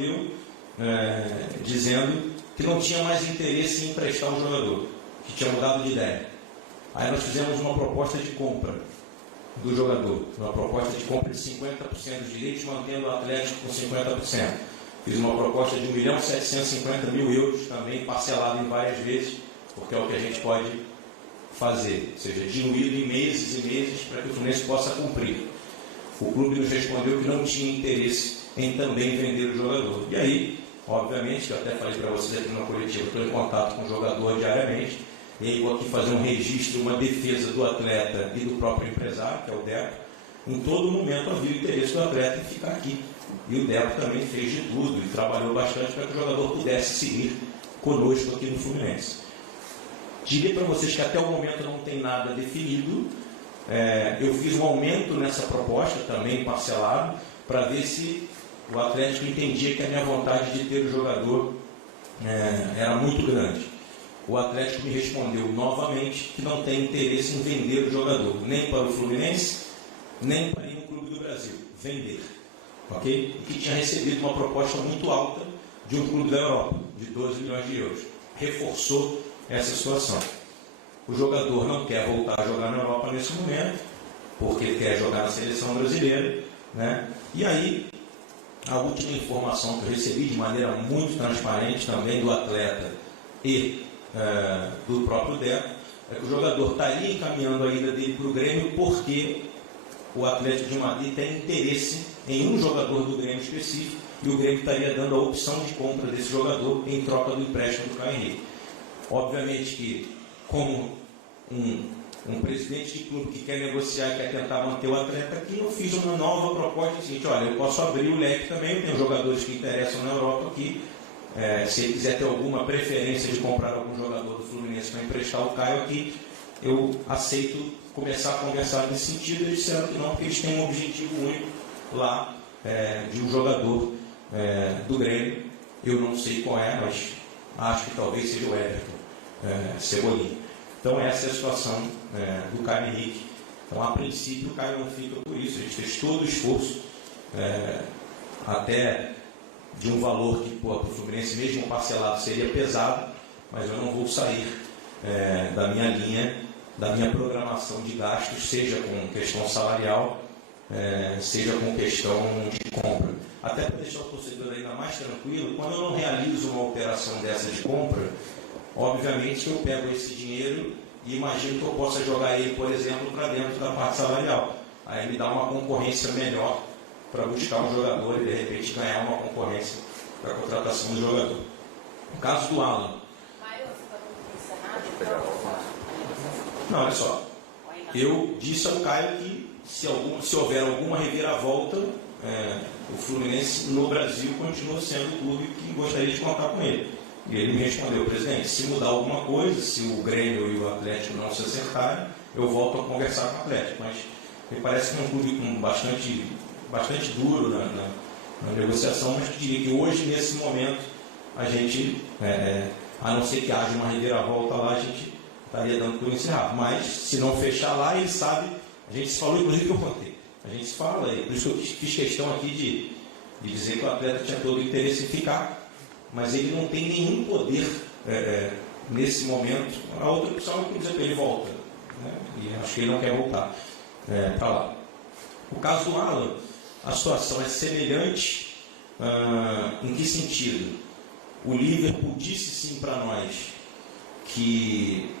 respondeu dizendo que não tinha mais interesse em emprestar o jogador, que tinha mudado de ideia. Aí nós fizemos uma proposta de compra do jogador, uma proposta de compra de 50% dos direitos, mantendo o Atlético com 50%. Fiz uma proposta de 1.750.000 euros, também parcelado em várias vezes, porque é o que a gente pode fazer, ou seja, diluído em meses e meses para que o Fluminense possa cumprir. O clube nos respondeu que não tinha interesse em também vender o jogador. E aí, obviamente, que eu até falei para vocês aqui na coletiva, estou em contato com o jogador diariamente, e aí vou aqui fazer um registro, uma defesa do atleta e do próprio empresário, que é o Deco. Em todo momento havia o interesse do atleta em ficar aqui. E o Deco também fez de tudo e trabalhou bastante para que o jogador pudesse seguir conosco aqui no Fluminense. Diria para vocês que até o momento não tem nada definido. Eu fiz um aumento nessa proposta, também parcelado, para ver se o Atlético entendia que a minha vontade de ter o jogador era muito grande. O Atlético me respondeu novamente que não tem interesse em vender o jogador, nem para o Fluminense, nem para nenhum clube do Brasil. Vender. Ok? E que tinha recebido uma proposta muito alta de um clube da Europa, de 12 milhões de euros. Reforçou essa situação. O jogador não quer voltar a jogar na Europa nesse momento, porque quer jogar na seleção brasileira, né? E aí, a última informação que eu recebi de maneira muito transparente também do atleta e do próprio Deco, é que o jogador estaria encaminhando a ida dele para o Grêmio porque o Atlético de Madrid tem interesse em um jogador do Grêmio específico e o Grêmio estaria dando a opção de compra desse jogador em troca do empréstimo do Caio Henrique. Obviamente que, como um presidente de clube que quer negociar e quer tentar manter o atleta aqui, eu fiz uma nova proposta seguinte: olha, eu posso abrir o leque também, eu tenho jogadores que interessam na Europa aqui, se ele quiser ter alguma preferência de comprar algum jogador do Fluminense para emprestar o Caio aqui, eu aceito começar a conversar nesse sentido. Eles disseram que não, porque eles têm um objetivo único lá, de um jogador do Grêmio. Eu não sei qual é, mas acho que talvez seja o Everton Cebolinha. Então essa é a situação do Caio Henrique. Então, a princípio, o Caio não fica por isso. A gente fez todo o esforço, até de um valor que para o Fluminense, mesmo parcelado, seria pesado, mas eu não vou sair da minha linha, da minha programação de gastos, seja com questão salarial, seja com questão de compra. Até para deixar o torcedor ainda mais tranquilo, quando eu não realizo uma operação dessa de compra, obviamente eu pego esse dinheiro e imagino que eu possa jogar ele, por exemplo, para dentro da parte salarial. Aí me dá uma concorrência melhor para buscar um jogador e de repente ganhar uma concorrência para a contratação do jogador. No caso do Alan. Não, olha só. Eu disse ao Caio que se houver alguma reviravolta, o Fluminense no Brasil continua sendo o clube que gostaria de contar com ele. E ele me respondeu: presidente, se mudar alguma coisa, se o Grêmio e o Atlético não se acertarem, eu volto a conversar com o Atlético. Mas me parece que é um clube com bastante duro na negociação, mas que diria que hoje, nesse momento, a gente, a não ser que haja uma reviravolta lá, a gente estaria dando por encerrado. Mas, se não fechar lá, ele sabe, a gente se falou, inclusive, que eu contei. A gente se fala, e por isso que eu fiz questão aqui de dizer que o atleta tinha todo o interesse em ficar, mas ele não tem nenhum poder nesse momento. A outra opção é que dizer que ele volta, né? E acho que ele não quer voltar para lá. No caso do Alan, a situação é semelhante. Em que sentido? O Liverpool disse sim para nós que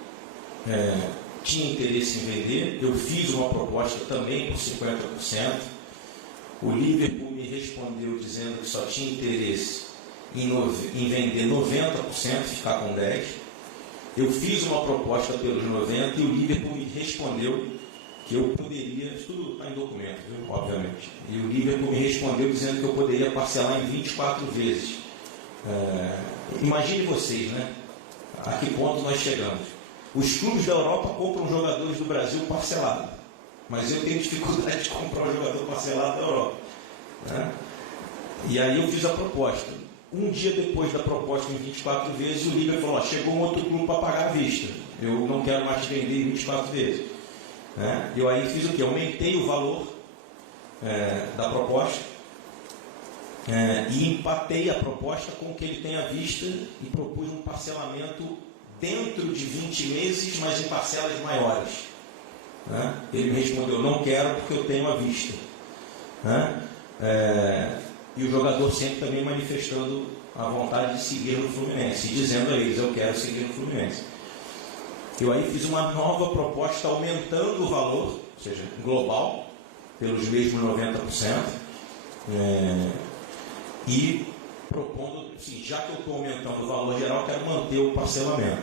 tinha interesse em vender. Eu fiz uma proposta também por 50%. O Liverpool me respondeu dizendo que só tinha interesse em vender 90%, ficar com 10%. Eu fiz uma proposta pelos 90% e o Liverpool me respondeu que eu poderia, isso tudo está em documento, viu? Obviamente, e o Liverpool me respondeu dizendo que eu poderia parcelar em 24 vezes. Imagine vocês, né? A que ponto nós chegamos. Os clubes da Europa compram jogadores do Brasil parcelado, mas eu tenho dificuldade de comprar um jogador parcelado da Europa, né? E aí eu fiz a proposta. Um dia depois da proposta em 24 vezes, o Liverpool falou: chegou um outro clube para pagar à vista, eu não quero mais te vender em 24 vezes. Eu aí fiz o quê? Aumentei o valor da proposta e empatei a proposta com o que ele tem à vista e propus um parcelamento dentro de 20 meses, mas em parcelas maiores. Ele me respondeu, não quero porque eu tenho à vista. E o jogador sempre também manifestando a vontade de seguir no Fluminense, e dizendo a eles, eu quero seguir no Fluminense. Eu aí fiz uma nova proposta aumentando o valor, ou seja, global, pelos mesmos 90%, e propondo, assim, já que eu estou aumentando o valor geral, quero manter o parcelamento.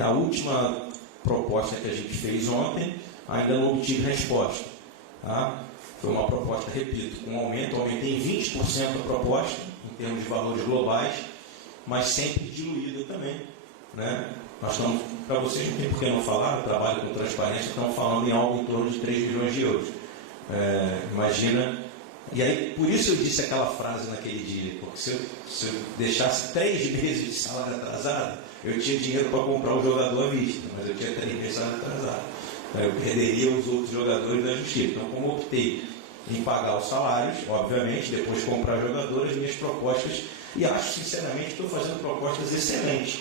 A última proposta que a gente fez ontem, ainda não obtive resposta. Foi uma proposta, repito, com aumento, aumentei em 20% a proposta, em termos de valores globais, mas sempre diluída também. Nós estamos, para vocês não tem por que não falar, eu trabalho com transparência, estamos falando em algo em torno de 3 milhões de euros. Imagina, e aí por isso eu disse aquela frase naquele dia, porque se eu deixasse 3 meses de salário atrasado, eu tinha dinheiro para comprar o jogador à vista, mas eu tinha 3 meses de salário atrasado. Então, eu perderia os outros jogadores da justiça. Então, como optei em pagar os salários, obviamente, depois comprar jogadores, minhas propostas, e acho sinceramente que estou fazendo propostas excelentes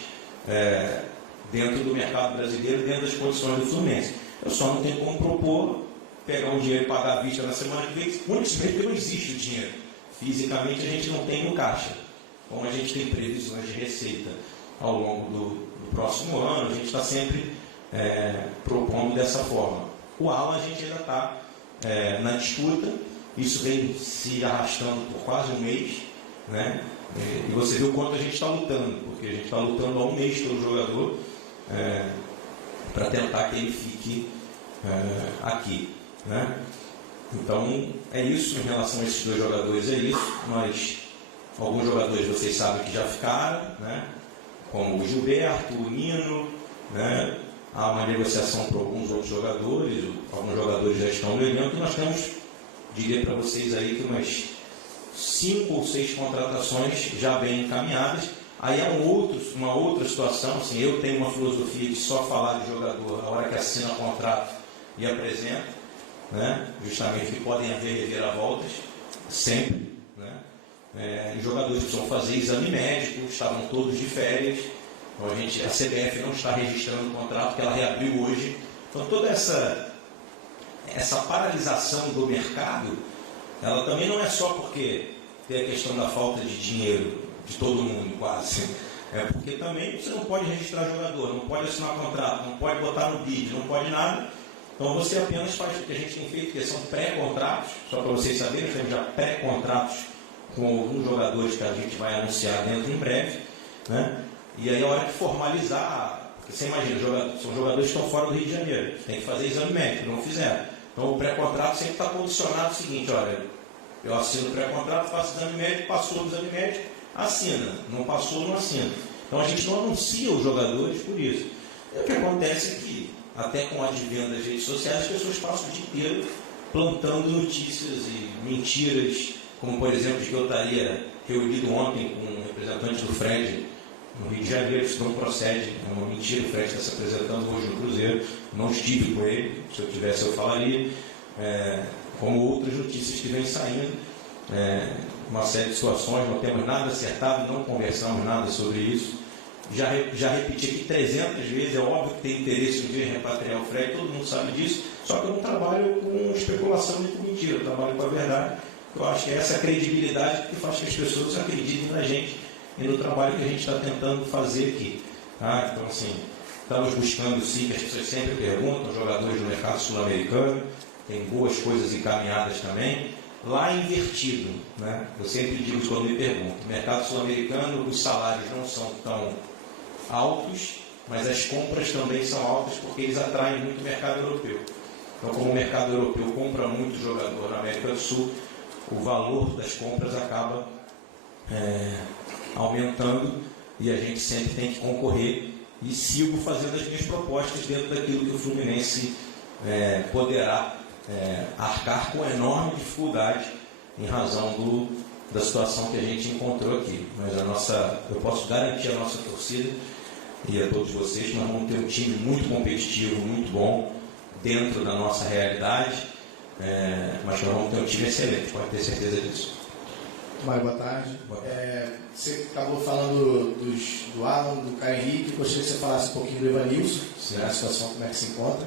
dentro do mercado brasileiro, dentro das condições do Fluminense. Eu só não tenho como propor pegar um dinheiro e pagar à vista na semana que vem, muitos meses não existe o dinheiro. Fisicamente a gente não tem no caixa. Como a gente tem previsões de receita ao longo do próximo ano, a gente está sempre propondo dessa forma. O Alan a gente ainda está na disputa, isso vem se arrastando por quase um mês, e você viu o quanto a gente está lutando, porque a gente está lutando há um mês pelo jogador para tentar que ele fique aqui. Então é isso em relação a esses 2 jogadores, é isso. Alguns jogadores vocês sabem que já ficaram, como o Gilberto, o Nino, há uma negociação para alguns outros jogadores, alguns jogadores já estão no elenco, e nós temos, diria para vocês aí, que umas 5 ou 6 contratações já bem encaminhadas. Aí é uma outra situação, assim, eu tenho uma filosofia de só falar de jogador na hora que assina contrato e apresenta, justamente que podem haver reviravoltas, sempre, e jogadores precisam fazer exame médico, estavam todos de férias. Então, a CBF não está registrando o contrato, que ela reabriu hoje. Então, toda essa paralisação do mercado, ela também não é só porque tem a questão da falta de dinheiro de todo mundo, quase. É porque também você não pode registrar jogador, não pode assinar contrato, não pode botar no bid, não pode nada. Então, você apenas faz o que a gente tem feito, que são pré-contratos, só para vocês saberem, nós temos já pré-contratos com alguns jogadores que a gente vai anunciar dentro em breve, E aí a hora de formalizar, porque você imagina, são jogadores que estão fora do Rio de Janeiro, tem que fazer exame médico, não fizeram. Então o pré-contrato sempre está condicionado ao seguinte, olha, eu assino o pré-contrato, faço exame médico, passou o exame médico, assina, não passou, não assina. Então a gente não anuncia os jogadores por isso. E o que acontece é que, até com o advento das redes sociais, as pessoas passam o dia inteiro plantando notícias e mentiras, como por exemplo, de que eu estaria reunido ontem com um representante do Fred, no Rio de Janeiro. Isso não procede, é uma mentira. O Fred está se apresentando hoje no Cruzeiro, não estive com ele, se eu tivesse eu falaria, como outras notícias que vêm saindo, uma série de situações, não temos nada acertado, não conversamos nada sobre isso. Já repeti aqui 300 vezes, é óbvio que tem interesse em vir repatriar o Fred, todo mundo sabe disso, só que eu não trabalho com especulação nem com mentira, eu trabalho com a verdade. Eu acho que é essa credibilidade que faz que as pessoas acreditem na gente e no trabalho que a gente está tentando fazer aqui. Então, assim, estamos buscando sim, que as pessoas sempre perguntam, jogadores do mercado sul-americano, tem boas coisas encaminhadas também. Lá invertido, eu sempre digo quando me perguntam, no mercado sul-americano os salários não são tão altos, mas as compras também são altas porque eles atraem muito o mercado europeu. Então, como o mercado europeu compra muito jogador na América do Sul, o valor das compras acaba aumentando e a gente sempre tem que concorrer, e sigo fazendo as minhas propostas dentro daquilo que o Fluminense poderá arcar com enorme dificuldade em razão da situação que a gente encontrou aqui. Mas eu posso garantir à nossa torcida e a todos vocês que nós vamos ter um time muito competitivo, muito bom, dentro da nossa realidade, mas nós vamos ter um time excelente, pode ter certeza disso. Mário, boa tarde. Você acabou falando do Alan, do Caio Henrique, gostaria que você falasse um pouquinho do Evanilson, a situação, como é que se encontra,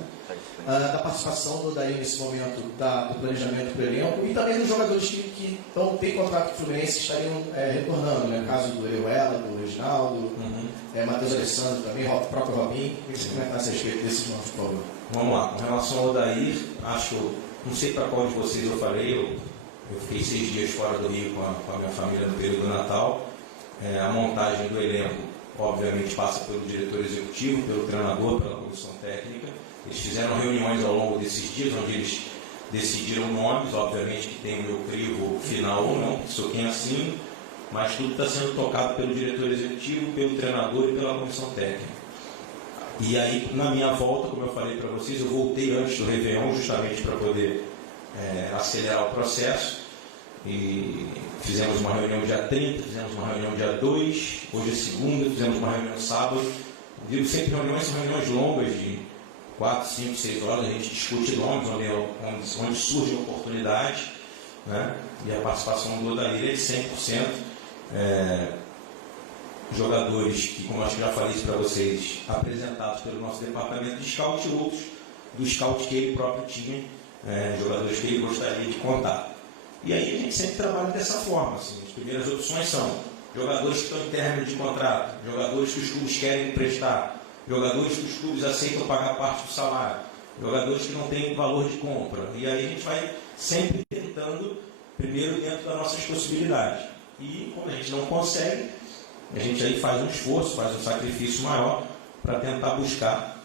da participação do Odair nesse momento, do planejamento do elenco, e também dos jogadores que têm contrato com o Fluminense que estariam retornando, né? No caso do Euela, do Reginaldo, Matheus Alessandro também, o próprio Robinho. O que você comentasse a respeito desses nomes, por favor? Vamos lá. Com relação ao Odair, não sei para qual de vocês eu falei, eu fiquei 6 dias fora do Rio com a minha família no período do Natal. A montagem do elenco, obviamente, passa pelo diretor executivo, pelo treinador, pela comissão técnica. Eles fizeram reuniões ao longo desses dias, onde eles decidiram nomes, obviamente que tem o meu crivo final ou não, que sou quem assino, mas tudo está sendo tocado pelo diretor executivo, pelo treinador e pela comissão técnica. E aí, na minha volta, como eu falei para vocês, eu voltei antes do Réveillon, justamente para poder acelerar o processo. E fizemos uma reunião dia 30, fizemos uma reunião dia 2, hoje é segunda, fizemos uma reunião sábado. Digo sempre reuniões, são reuniões longas de 4, 5, 6 horas, a gente discute nomes onde surge a oportunidade, né? E a participação do Odair é de 100%. Jogadores que, como acho que já falei isso para vocês, apresentados pelo nosso departamento de scout e outros do scout que ele próprio tinha, jogadores que ele gostaria de contar. E aí a gente sempre trabalha dessa forma. Assim. As primeiras opções são jogadores que estão em término de contrato, jogadores que os clubes querem emprestar, jogadores que os clubes aceitam pagar parte do salário, jogadores que não têm valor de compra. E aí a gente vai sempre tentando, primeiro dentro das nossas possibilidades. E quando a gente não consegue, a gente aí faz um esforço, faz um sacrifício maior para tentar buscar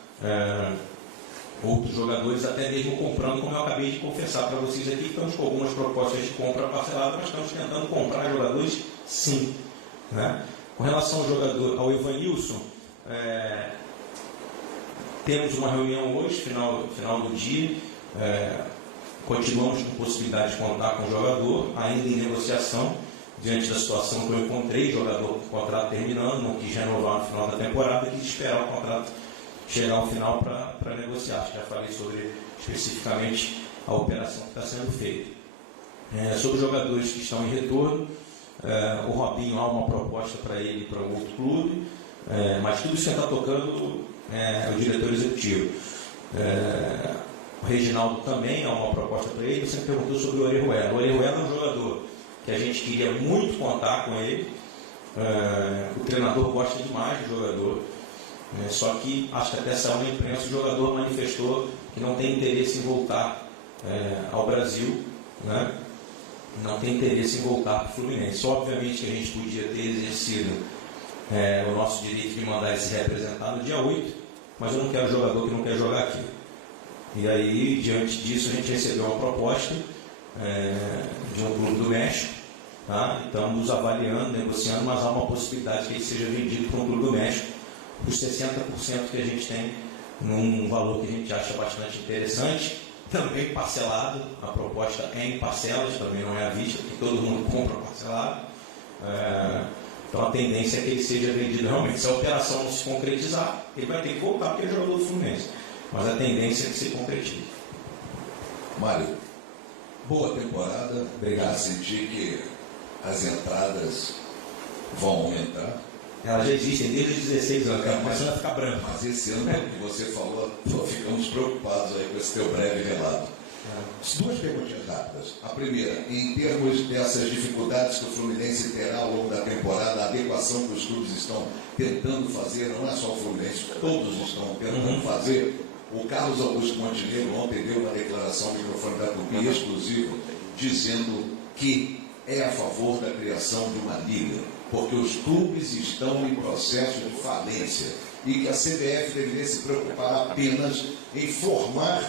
outros jogadores, até mesmo comprando, como eu acabei de confessar para vocês aqui, estamos com algumas propostas de compra parcelada, mas estamos tentando comprar jogadores, sim. Né? Com relação ao Evanilson, temos uma reunião hoje, final do dia, continuamos com possibilidade de contar com o jogador, ainda em negociação, diante da situação que eu encontrei, jogador com o contrato terminando, não quis renovar no final da temporada, quis esperar o contrato chegar ao final para negociar. Já falei sobre especificamente a operação que está sendo feita. Sobre os jogadores que estão em retorno, o Robinho, há uma proposta para ele ir para um outro clube, mas tudo isso que está tocando é o diretor executivo. O Reginaldo também há uma proposta para ele. Você me perguntou sobre o Orejuela. O Orejuela é um jogador que a gente queria muito contar com ele. O treinador gosta demais do jogador. Só que, acho que até saiu na imprensa, o jogador manifestou que não tem interesse em voltar ao Brasil, né? Não tem interesse em voltar para o Fluminense. Obviamente que a gente podia ter exercido o nosso direito de mandar ele se representar no dia 8, mas eu não quero jogador que não quer jogar aqui. E aí, diante disso, a gente recebeu uma proposta de um clube do México, tá? Estamos avaliando, negociando, mas há uma possibilidade que ele seja vendido para um clube do México por 60% que a gente tem, num valor que a gente acha bastante interessante, também parcelado. A proposta é em parcelas, também não é à vista, porque todo mundo compra parcelado. Então a tendência é que ele seja vendido realmente. Se a operação não se concretizar, ele vai ter que voltar, porque é jogador do Fluminense. Mas a tendência é que se concretize. Mário, boa temporada. Obrigado. Já senti que as entradas vão aumentar. Elas já existem desde os 16 anos, está começando a ficar branco. Mas esse ano, que você falou, ficamos preocupados aí com esse teu breve relato. Duas perguntinhas rápidas. A primeira, em termos dessas dificuldades que o Fluminense terá ao longo da temporada, a adequação que os clubes estão tentando fazer, não é só o Fluminense, todos estão tentando fazer. O Carlos Augusto Montenegro ontem deu uma declaração no microfone da Tupi exclusivo, dizendo que é a favor da criação de uma liga, porque os clubes estão em processo de falência e que a CBF deveria se preocupar apenas em formar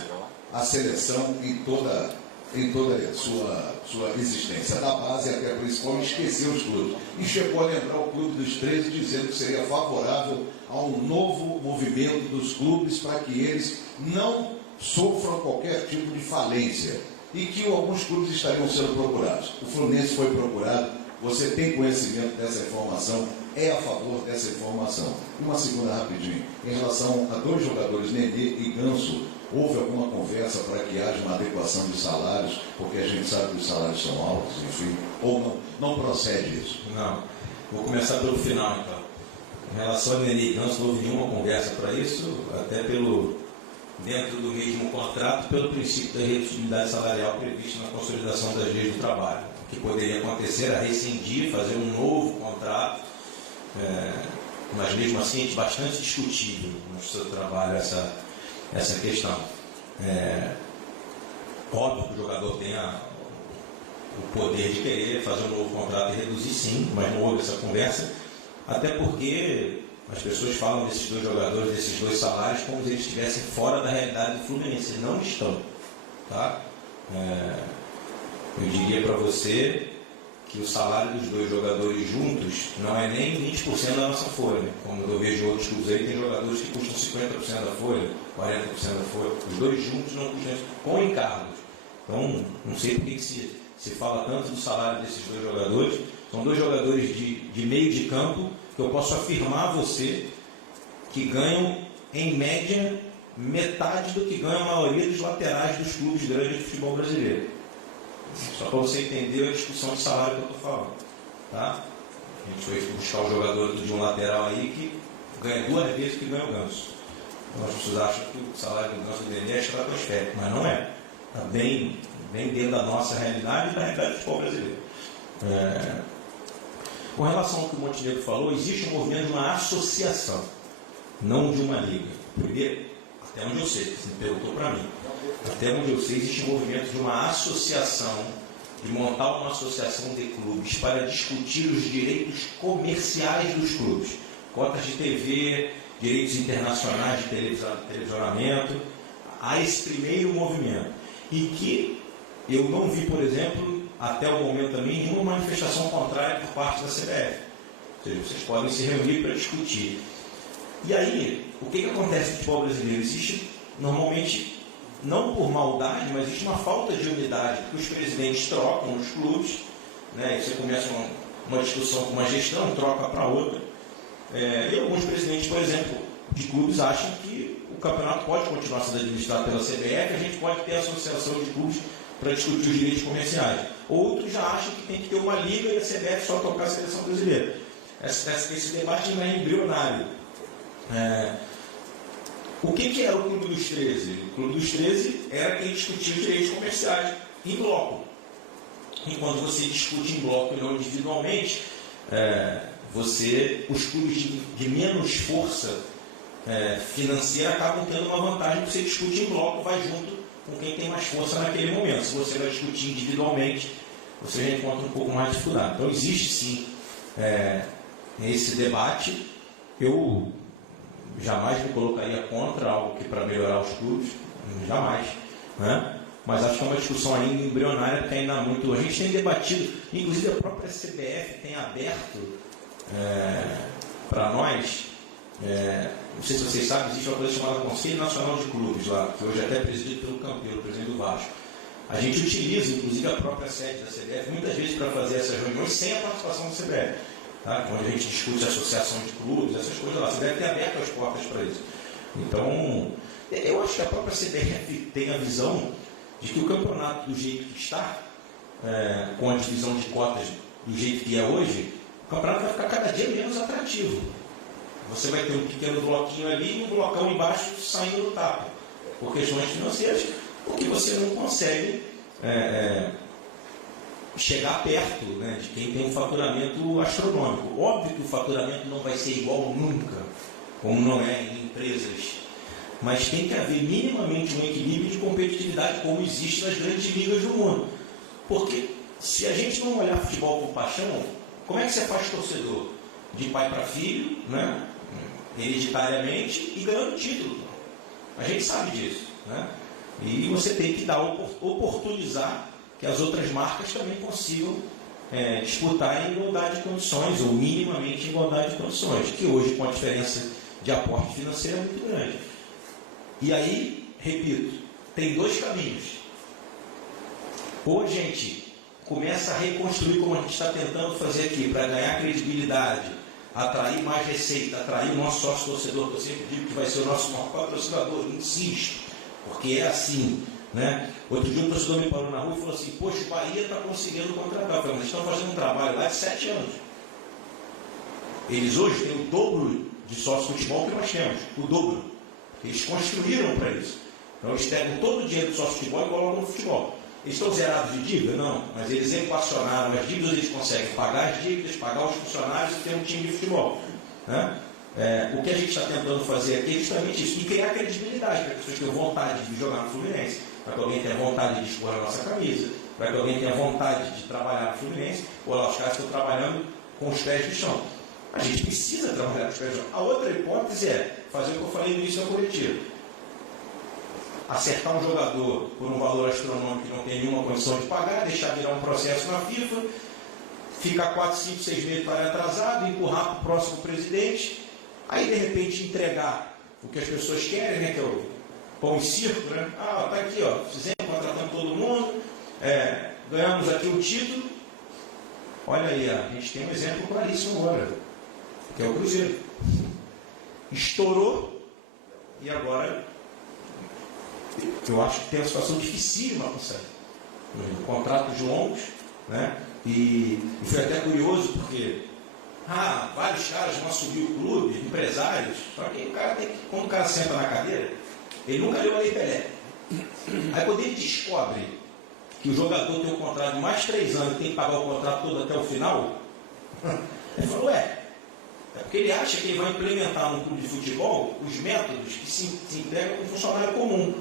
a seleção em toda a sua existência, da base até a principal, e esquecer os clubes. E chegou a lembrar o Clube dos 13, dizendo que seria favorável a um novo movimento dos clubes para que eles não sofram qualquer tipo de falência e que alguns clubes estariam sendo procurados. O Fluminense foi procurado. Você tem conhecimento dessa informação? É a favor dessa informação? Uma segunda rapidinho. Em relação a dois jogadores, Nenê e Ganso, Houve alguma conversa para que haja uma adequação de salários, porque a gente sabe que os salários são altos, enfim, ou não procede isso? Não. Vou começar pelo final, então. Em relação a Nenê e Ganso, não houve nenhuma conversa para isso, até dentro do mesmo contrato, pelo princípio da redutibilidade salarial previsto na consolidação das leis do trabalho. O que poderia acontecer era rescindir, fazer um novo contrato, mas mesmo assim é bastante discutível no seu trabalho essa questão. Óbvio que o jogador tem o poder de querer fazer um novo contrato e reduzir, sim, mas não houve essa conversa, até porque as pessoas falam desses dois jogadores, desses dois salários, como se eles estivessem fora da realidade do Fluminense. Não estão. Tá? Eu diria para você que o salário dos dois jogadores juntos não é nem 20% da nossa folha. Como eu vejo outros clubes aí, tem jogadores que custam 50% da folha, 40% da folha. Os dois juntos não custam isso, com encargos. Então, não sei por que se fala tanto do salário desses dois jogadores. São dois jogadores de meio de campo que eu posso afirmar a você que ganham, em média, metade do que ganha a maioria dos laterais dos clubes grandes do futebol brasileiro. Só para você entender a discussão de salário que eu estou falando. Tá? A gente foi buscar o jogador de um lateral aí que ganha 2 vezes o que ganha o Ganso. Então, as pessoas acham que o salário do Ganso dele é estratosférico, mas não é. Está bem dentro da nossa realidade e da realidade do futebol brasileiro. Com relação ao que o Montenegro falou, existe um movimento de uma associação, não de uma liga. Primeiro, até onde eu sei, você me perguntou para mim, até onde eu sei, existe um movimento de uma associação, de montar uma associação de clubes para discutir os direitos comerciais dos clubes, cotas de TV, direitos internacionais de televisionamento. Há esse primeiro movimento, e que eu não vi, por exemplo, até o momento também, nenhuma manifestação contrária por parte da CBF. Ou seja, vocês podem se reunir para discutir. E aí, o que acontece no futebol brasileiro? Existe, normalmente, não por maldade, mas existe uma falta de unidade, porque os presidentes trocam nos clubes, né? Você começa uma discussão com uma gestão, troca para outra. E alguns presidentes, por exemplo, de clubes acham que o campeonato pode continuar sendo administrado pela CBF, a gente pode ter associação de clubes para discutir os direitos comerciais. Outros já acham que tem que ter uma liga e a CBF só tocar a seleção brasileira. Esse debate não é embrionário. O que era o Clube dos 13? O Clube dos 13 era quem discutia os direitos comerciais em bloco. Enquanto você discute em bloco e não individualmente, os clubes de menos força financeira acabam tendo uma vantagem, porque você discute em bloco, vai junto com quem tem mais força naquele momento. Se você vai discutir individualmente, você já encontra um pouco mais de dificuldade. Então existe sim esse debate. Eu jamais me colocaria contra algo que para melhorar os clubes, jamais, né? Mas acho que é uma discussão ainda embrionária, porque ainda há muito. A gente tem debatido, inclusive a própria CBF tem aberto para nós. Não sei se vocês sabem, existe uma coisa chamada Conselho Nacional de Clubes lá, que hoje é até presidido pelo Campeiro, presidente do Vasco. A gente utiliza, inclusive, a própria sede da CBF, muitas vezes para fazer essas reuniões sem a participação da CBF. Tá? Onde a gente discute a associação de clubes, essas coisas lá. A CBF tem aberto as portas para isso. Então, eu acho que a própria CBF tem a visão de que o campeonato, do jeito que está, com a divisão de cotas do jeito que é hoje, o campeonato vai ficar cada dia menos atrativo. Você vai ter um pequeno bloquinho ali e um blocão embaixo saindo do tapa, por questões financeiras, porque você não consegue chegar perto, né, de quem tem um faturamento astronômico. Óbvio que o faturamento não vai ser igual nunca, como não é em empresas, mas tem que haver minimamente um equilíbrio de competitividade, como existe nas grandes ligas do mundo. Porque se a gente não olhar futebol com paixão, como é que você faz torcedor? De pai para filho, né? Hereditariamente, e ganhando título. A gente sabe disso, né? E você tem que oportunizar que as outras marcas também consigam disputar em igualdade de condições, ou minimamente em igualdade de condições, que hoje, com a diferença de aporte financeiro, é muito grande. E aí, repito, tem 2 caminhos. Ou a gente começa a reconstruir, como a gente está tentando fazer aqui, para ganhar credibilidade, atrair mais receita, atrair o nosso sócio torcedor, que eu sempre digo que vai ser o nosso maior patrocinador, insisto, porque é assim. Né? Outro dia um torcedor me parou na rua e falou assim, poxa, o Bahia está conseguindo contratar. Eu falei, mas estão fazendo um trabalho lá de 7 anos. Eles hoje têm o dobro de sócio futebol que nós temos, o dobro. Eles construíram para isso. Então eles pegam todo o dinheiro do sócio futebol e colocam no futebol. Eles estão zerados de dívida? Não, mas eles equacionaram as dívidas, eles conseguem pagar as dívidas, pagar os funcionários e ter um time de futebol. Né? O que a gente está tentando fazer aqui é justamente isso, e criar credibilidade para que as pessoas tenham vontade de jogar no Fluminense, para que alguém tenha vontade de expor a nossa camisa, para que alguém tenha vontade de trabalhar no Fluminense, ou lá os caras estão trabalhando com os pés no chão. A gente precisa trabalhar com os pés no chão. A outra hipótese é fazer o que eu falei no início da coletiva. Acertar um jogador por um valor astronômico que não tem nenhuma condição de pagar, deixar virar um processo na FIFA, ficar 4, 5, 6 meses para atrasado, empurrar para o próximo presidente, aí de repente entregar o que as pessoas querem, né, que é o pão e circo, né? Ah, tá aqui, ó, fizemos, contratamos todo mundo, ganhamos aqui o título. Olha aí, a gente tem um exemplo claríssimo agora, que é o Cruzeiro. Estourou e agora eu acho que tem uma situação dificílima para sair. Contratos longos, né? E foi até curioso porque vários caras vão assumir o clube, empresários, só que o cara tem que, quando o cara senta na cadeira, ele nunca leu a Lei Pelé. Aí quando ele descobre que o jogador tem um contrato de mais 3 anos e tem que pagar o contrato todo até o final, ele falou, é porque ele acha que ele vai implementar num clube de futebol os métodos que se integram com um funcionário comum.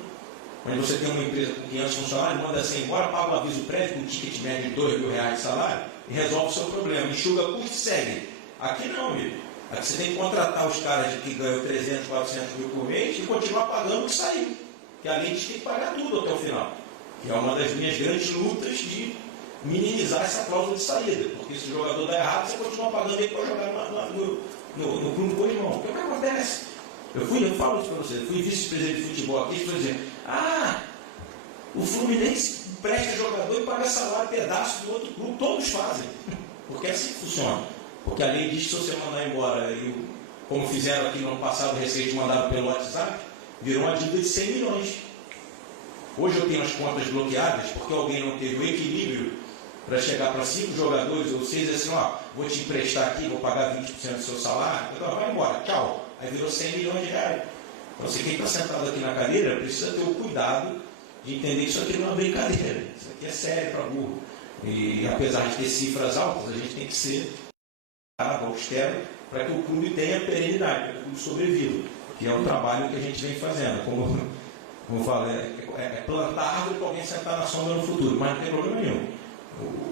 Quando você tem uma empresa com 500 funcionários, manda 100 embora, paga um aviso prévio com um ticket médio de R$2.000 de salário e resolve o seu problema. Enxuga custo e segue. Aqui não, amigo. Aqui você tem que contratar os caras que ganham 300, 400 mil por mês e continuar pagando o que saiu. Que a lei diz que tem que pagar tudo até o final. Que é uma das minhas grandes lutas de minimizar essa cláusula de saída. Porque se o jogador dá errado, você continua pagando ele para jogar no clube com o irmão. O que acontece? Eu falo isso para você, eu fui vice-presidente de futebol aqui e estou dizendo, o Fluminense presta jogador e paga salário pedaço do outro clube, todos fazem. Porque é assim que funciona. Porque a lei diz que se você mandar embora, como fizeram aqui no ano passado, recente mandado pelo WhatsApp, virou uma dívida de 100 milhões. Hoje eu tenho as contas bloqueadas porque alguém não teve o equilíbrio para chegar para 5 jogadores ou 6 assim, vou te emprestar aqui, vou pagar 20% do seu salário, então vai embora, tchau. Aí virou 100 milhões de reais. Então, quem está sentado aqui na cadeira precisa ter o cuidado de entender que isso aqui não é uma brincadeira. Isso aqui é sério para burro. E apesar de ter cifras altas, a gente tem que ser austero para que o clube tenha perenidade, para que o clube sobreviva. Que é o trabalho que a gente vem fazendo. Como eu falo, é plantar árvore para alguém sentar na sombra no futuro, mas não tem problema nenhum.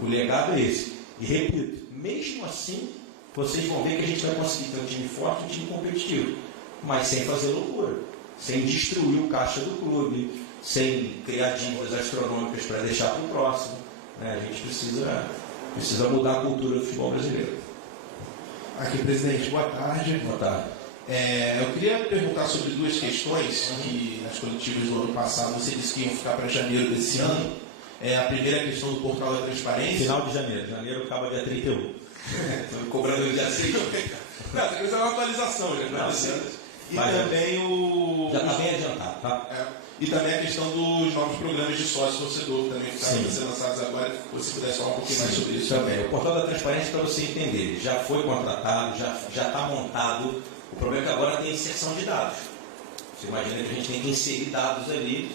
O legado é esse. E repito, mesmo assim, vocês vão ver que a gente vai conseguir ter um time forte, um time competitivo, mas sem fazer loucura, sem destruir o caixa do clube, sem criar dívidas astronômicas para deixar para o próximo. Né? A gente precisa mudar a cultura do futebol brasileiro. Aqui, presidente, boa tarde. Boa tarde. Eu queria perguntar sobre 2 questões que nas coletivas do ano passado você disse que iam ficar para janeiro desse ano. A primeira é a questão do portal da transparência. Final de janeiro. Janeiro acaba dia 31. Estou cobrando o dia 6. Não, essa questão é uma atualização. E também o... Já está bem adiantado, tá? E também a questão dos novos programas de sócio-torcedor, que também estão sendo lançados agora, se você pudesse falar um pouquinho mais sobre isso. Também. O portal da transparência, para você entender, já foi contratado, já está montado. O problema é que agora tem inserção de dados. Você imagina que a gente tem que inserir dados ali,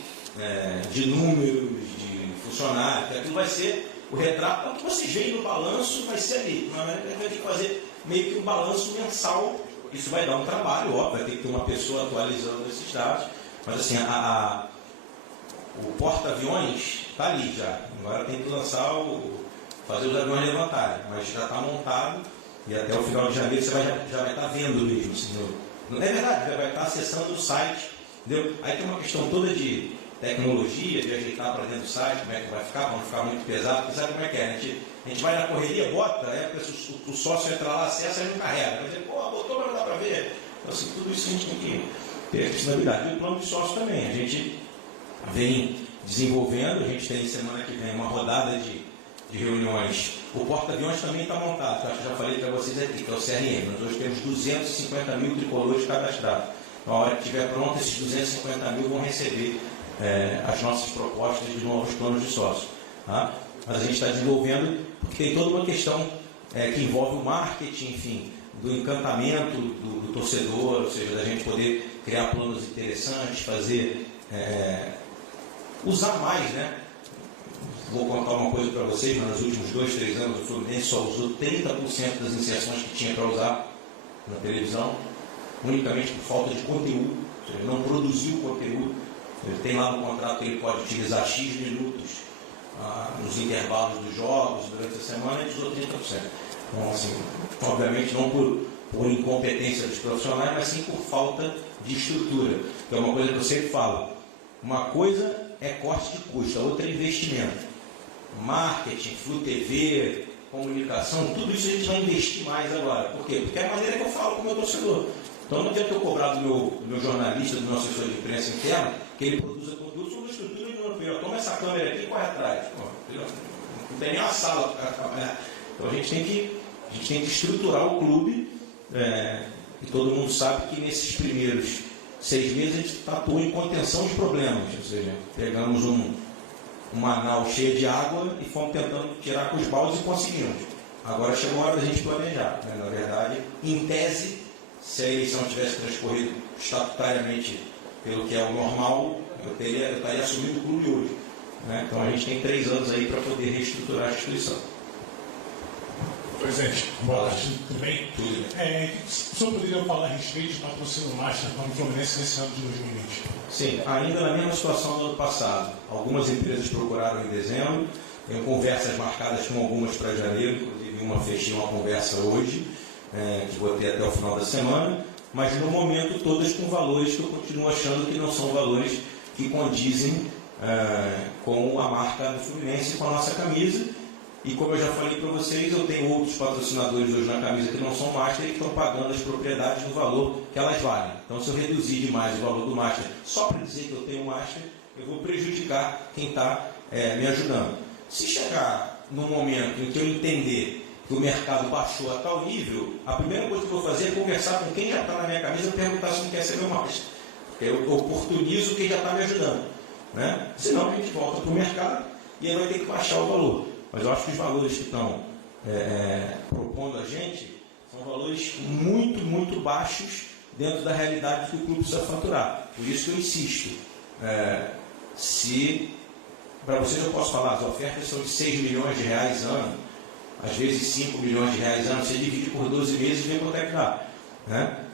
de números, de funcionários, aquilo vai ser o retrato, o que vocês veem no balanço vai ser ali. A gente vai ter que fazer meio que um balanço mensal. Isso vai dar um trabalho, óbvio, vai ter que ter uma pessoa atualizando esses dados. Mas assim, o porta-aviões está ali já. Agora tem que fazer os aviões levantarem. Mas já está montado e até o final de janeiro você já vai estar vendo mesmo. Assim, não é verdade, vai estar acessando o site. Entendeu? Aí tem uma questão toda de tecnologia, de ajeitar para dentro do site, como é que vai ficar, para não ficar muito pesado, porque sabe como é que é? A gente vai na correria, bota, o sócio entra lá, acessa e não carrega. Vai dizer, botou, mas não dá para ver. Então, assim, tudo isso a gente tem que ter a funcionalidade. E o plano de sócio também. A gente vem desenvolvendo, a gente tem semana que vem uma rodada de reuniões. O porta-aviões também está montado, que eu acho que já falei para vocês aqui, que é o CRM. Nós hoje temos 250 mil tricolores cadastrados. Na hora que estiver pronto, esses 250 mil vão receber as nossas propostas de novos planos de sócio. Tá? Mas a gente está desenvolvendo, porque tem toda uma questão que envolve o marketing, enfim, do encantamento do torcedor, ou seja, da gente poder criar planos interessantes, fazer, usar mais, né? Vou contar uma coisa para vocês, mas nos últimos 2, 3 anos o Fluminense só usou 30% das inserções que tinha para usar na televisão, unicamente por falta de conteúdo, ou seja, não produziu conteúdo. Ele tem lá no contrato que ele pode utilizar X minutos nos intervalos dos jogos, durante a semana, ele usou 30%. Então, assim, obviamente não por incompetência dos profissionais, mas sim por falta de estrutura. Que é uma coisa que eu sempre falo. Uma coisa é corte de custo, a outra é investimento. Marketing, Flu TV, comunicação, tudo isso a gente vai investir mais agora. Por quê? Porque é a maneira que eu falo com o meu torcedor. Então não adianta eu cobrar do meu jornalista, do meu assessor de imprensa interna, que ele produza conteúdo sobre a estrutura de europeu. Toma essa câmera aqui e corre atrás. Não tem nem uma sala para trabalhar. Então a gente tem que estruturar o clube, e todo mundo sabe que nesses primeiros 6 meses a gente atuou em contenção de problemas. Ou seja, pegamos uma nau cheia de água e fomos tentando tirar com os baldes e conseguimos. Agora chegou a hora da gente planejar. Né? Na verdade, em tese, se a eleição tivesse transcorrido estatutariamente pelo que é o normal, eu estaria assumindo o clube hoje. Né? Então a gente tem 3 anos aí para poder reestruturar a instituição. Presidente, boa tarde, tudo bem? Tudo. O senhor poderia falar a respeito de patrocínio Master para o Fluminense nesse ano de 2020? Sim, ainda na mesma situação do ano passado. Algumas empresas procuraram em dezembro, tenho conversas marcadas com algumas para janeiro, inclusive fechei uma conversa hoje, que vou ter até o final da semana, mas no momento todas com valores que eu continuo achando que não são valores que condizem com a marca do Fluminense, com a nossa camisa. E como eu já falei para vocês, eu tenho outros patrocinadores hoje na camisa que não são Master e que estão pagando as propriedades no valor que elas valem. Então, se eu reduzir demais o valor do Master só para dizer que eu tenho Master, eu vou prejudicar quem está me ajudando. Se chegar num momento em que eu entender que o mercado baixou a tal nível, a primeira coisa que eu vou fazer é conversar com quem já está na minha camisa e perguntar se não quer ser meu Master. Porque eu oportunizo quem já está me ajudando. Né? Senão a gente volta para o mercado e aí vai ter que baixar o valor. Mas eu acho que os valores que estão propondo a gente são valores muito, muito baixos dentro da realidade que o clube precisa faturar. Por isso que eu insisto. Para vocês eu posso falar, as ofertas são de 6 milhões de reais ano, às vezes 5 milhões de reais ano, você divide por 12 meses e vê quanto é que dá. Né?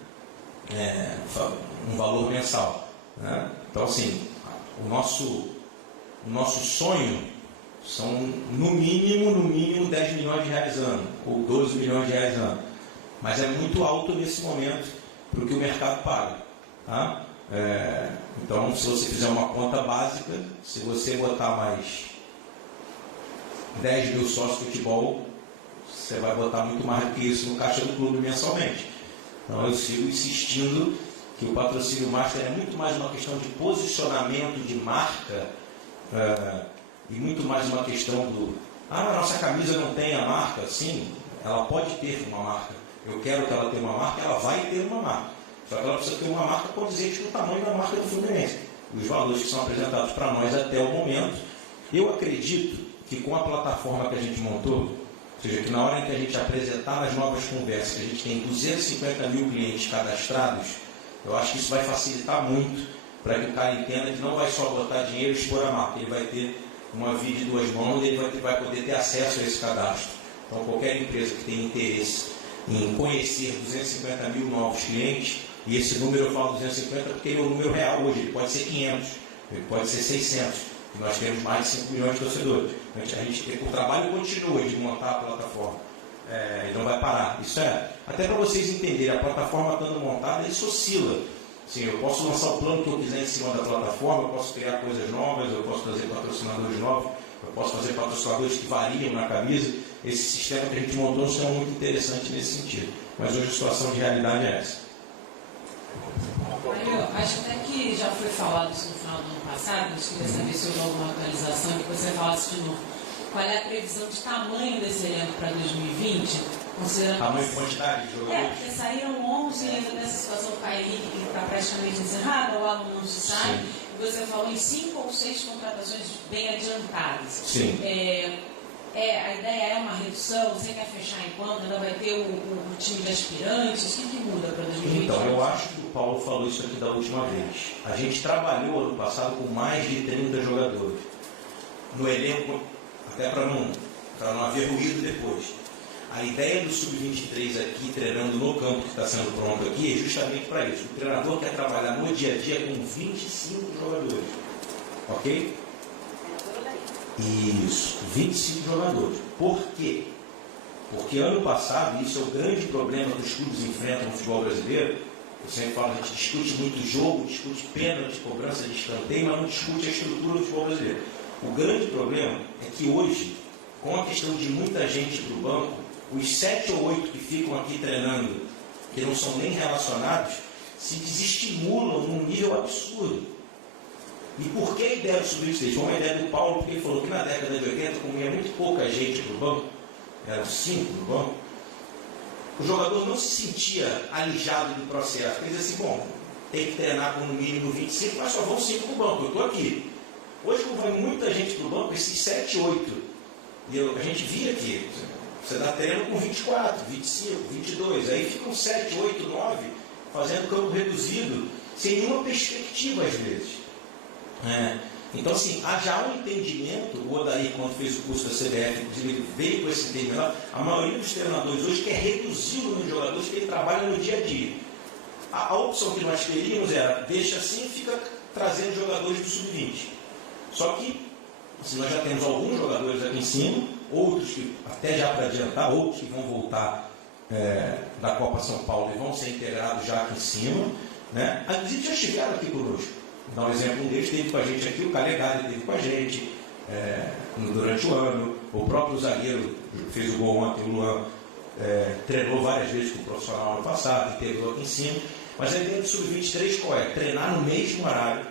Um valor mensal. Né? Então, assim, o nosso sonho são no mínimo 10 milhões de reais ano, ou 12 milhões de reais ano. Mas é muito alto nesse momento para o que o mercado paga. Tá? Então, se você fizer uma conta básica, se você botar mais 10 mil sócios de futebol, você vai botar muito mais do que isso no caixa do clube mensalmente. Então, eu sigo insistindo que o patrocínio Master é muito mais uma questão de posicionamento de marca, e muito mais uma questão a nossa camisa não tem a marca. Sim, ela pode ter uma marca. Eu quero que ela tenha uma marca, ela vai ter uma marca. Só que ela precisa ter uma marca condizente com o tamanho da marca do Fluminense. Os valores que são apresentados para nós até o momento, eu acredito que com a plataforma que a gente montou, ou seja, que na hora em que a gente apresentar nas novas conversas, que a gente tem 250 mil clientes cadastrados, eu acho que isso vai facilitar muito para que o cara entenda que não vai só botar dinheiro e expor a marca, ele vai ter uma via de 2 mãos e ele vai poder ter acesso a esse cadastro. Então, qualquer empresa que tenha interesse em conhecer 250 mil novos clientes, e esse número eu falo 250 porque ele é o número real hoje, ele pode ser 500, ele pode ser 600, e nós temos mais de 5 milhões de torcedores. O trabalho continua de montar a plataforma, ele não vai parar. Isso até para vocês entenderem, a plataforma estando montada, isso oscila. Sim, eu posso lançar o plano que eu quiser em cima da plataforma, eu posso criar coisas novas, eu posso trazer patrocinadores novos, eu posso fazer patrocinadores que variam na camisa. Esse sistema que a gente montou é muito interessante nesse sentido. Mas hoje a situação de realidade é essa. Eu acho até que já foi falado isso no final do ano passado, mas queria saber se houve alguma atualização e depois você falasse de novo. Qual é a previsão de tamanho desse elenco para 2020? Considerando tamanho e quantidade de jogadores? Porque saíram 11 ainda nessa situação do Caio Henrique, que está praticamente encerrada, o Alan não se sai. você falou em 5 ou 6 contratações bem adiantadas. Sim. A ideia é uma redução? Você quer fechar em quanto? Ainda vai ter o time de aspirantes? O que muda para 2020? Então, eu acho que o Paulo falou isso aqui da última vez. A gente trabalhou ano passado com mais de 30 jogadores. No elenco, até para não haver ruído depois. A ideia do Sub-23 aqui, treinando no campo que está sendo pronto aqui, é justamente para isso. O treinador quer trabalhar no dia a dia com 25 jogadores. Ok? Isso, 25 jogadores. Por quê? Porque ano passado, e isso é o grande problema que os clubes enfrentam no futebol brasileiro, eu sempre falo, a gente discute muito jogo, discute pênalti, cobrança de escanteio, mas não discute a estrutura do futebol brasileiro. O grande problema é que hoje, com a questão de muita gente para o banco, os 7 ou 8 que ficam aqui treinando, que não são nem relacionados, se desestimulam num nível absurdo. E por que a ideia do Sub-23? Foi uma ideia do Paulo, porque ele falou que na década de 80, como ia muito pouca gente para o banco, eram 5 no banco, o jogador não se sentia alijado do processo. Ele dizia assim, bom, tem que treinar com no mínimo 25, mas só vão 5 para o banco, eu estou aqui. Hoje, como vai muita gente para o banco, esses 7, 8, e a gente via aqui, você dá treino com 24, 25, 22, aí ficam 7, 8, 9, fazendo campo reduzido, sem nenhuma perspectiva às vezes. Então, assim, há já um entendimento, o Odair, quando fez o curso da CBF, inclusive, ele veio com esse entendimento, a maioria dos treinadores hoje quer reduzir o número de jogadores que ele trabalha no dia a dia. A opção que nós teríamos era, deixa assim e fica trazendo jogadores do Sub-20. Só que, assim, nós já temos alguns jogadores aqui em cima, outros que, até já para adiantar, outros que vão voltar da Copa São Paulo e vão ser integrados já aqui em cima, né? Inclusive já estiveram aqui conosco. Vou dar um exemplo, um deles esteve com a gente aqui, o Calegari esteve com a gente durante o ano, o próprio zagueiro fez o gol ontem, o Luan treinou várias vezes com o profissional ano passado, integrou aqui em cima, mas a ideia do Sub-23 qual é? Treinar no mesmo horário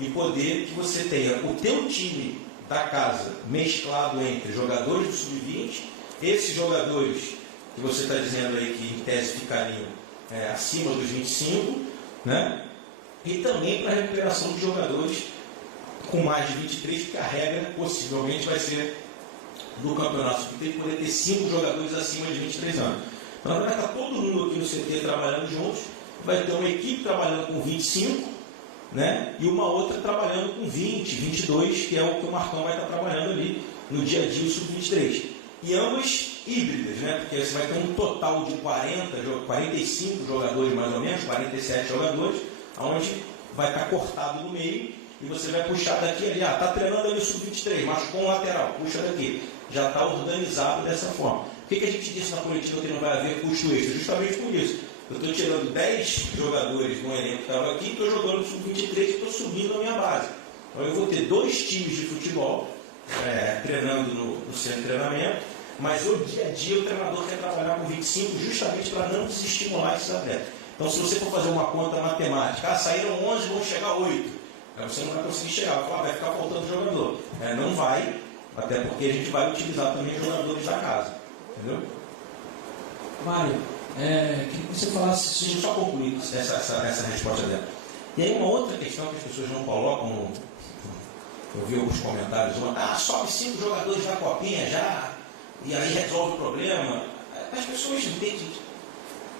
e poder que você tenha o teu time da casa mesclado entre jogadores do Sub-20, esses jogadores que você está dizendo aí que em tese ficariam acima dos 25, né? E também para a recuperação de jogadores com mais de 23, porque a regra possivelmente vai ser do campeonato Sub-20 poder ter 5 jogadores acima de 23 anos. Então vai estar todo mundo aqui no CT trabalhando juntos, vai ter uma equipe trabalhando com 25, né? E uma outra trabalhando com 20, 22, que é o que o Marcão vai estar trabalhando ali no dia a dia, o Sub-23. E ambas híbridas, né? Porque você vai ter um total de 45 jogadores mais ou menos, 47 jogadores, onde vai estar cortado no meio e você vai puxar daqui ali, está treinando ali o Sub-23, machucou um lateral, puxa daqui. Já está organizado dessa forma. Por que a gente disse na coletiva que não vai haver custo extra? Justamente por isso. Eu estou tirando 10 jogadores do elenco que estava aqui, estou jogando o Sub-23 e estou subindo a minha base. Então eu vou ter 2 times de futebol treinando no centro de treinamento, mas o dia a dia o treinador quer trabalhar com 25 justamente para não desestimular esses atletas. Então, se você for fazer uma conta matemática, saíram 11, vão chegar 8. Você não vai conseguir chegar, vai ficar faltando jogador. Não vai, até porque a gente vai utilizar também jogadores da casa. Entendeu? Mário, queria que você falasse... Deixa eu só concluir essa resposta dela. E aí uma outra questão que as pessoas não colocam, eu vi alguns comentários, sobe 5 jogadores na copinha já, e aí resolve o problema. As pessoas entendem.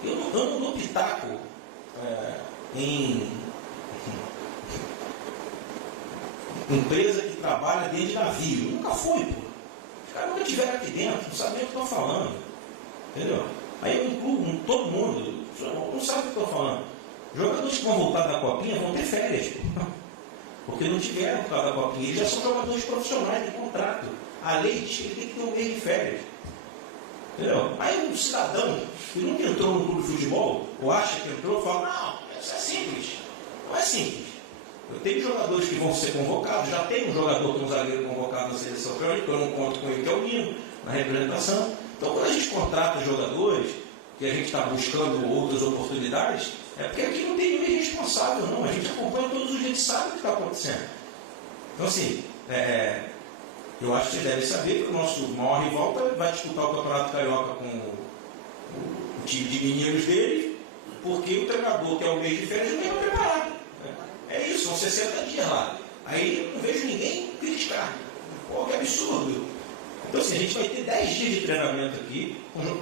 Eu não dou pitaco em empresa que trabalha dentro de navio. Nunca fui, pô. Os caras nunca estiveram aqui dentro, não sabem o que estão falando. Entendeu? Aí eu incluo todo mundo, não sabe o que estou falando. Jogadores que vão voltar da copinha vão ter férias, pô. Porque não tiveram por causa da copinha. Eles já são jogadores profissionais de contrato. A lei diz que ele tem que ter um mês de férias. Entendeu? Aí um cidadão que nunca entrou no clube de futebol, ou acha que entrou, fala, não, isso é simples. Não é simples. Eu tenho jogadores que vão ser convocados, já tem um jogador que é um zagueiro convocado na seleção peruana, eu não conto com ele, que é o Nino, na representação. Então, quando a gente contrata jogadores, que a gente está buscando outras oportunidades, é porque aqui não tem ninguém responsável, não. A gente acompanha todos os dias e sabe o que está acontecendo. Então, assim, eu acho que você deve saber que o nosso maior rival vai disputar o Campeonato Carioca com o time de meninos dele, porque o treinador, que é o mês de férias, não é preparado. É isso. são 60 dias lá. Aí eu não vejo ninguém criticar. Pô, que absurdo. Então, assim, a gente vai ter 10 dias de treinamento aqui,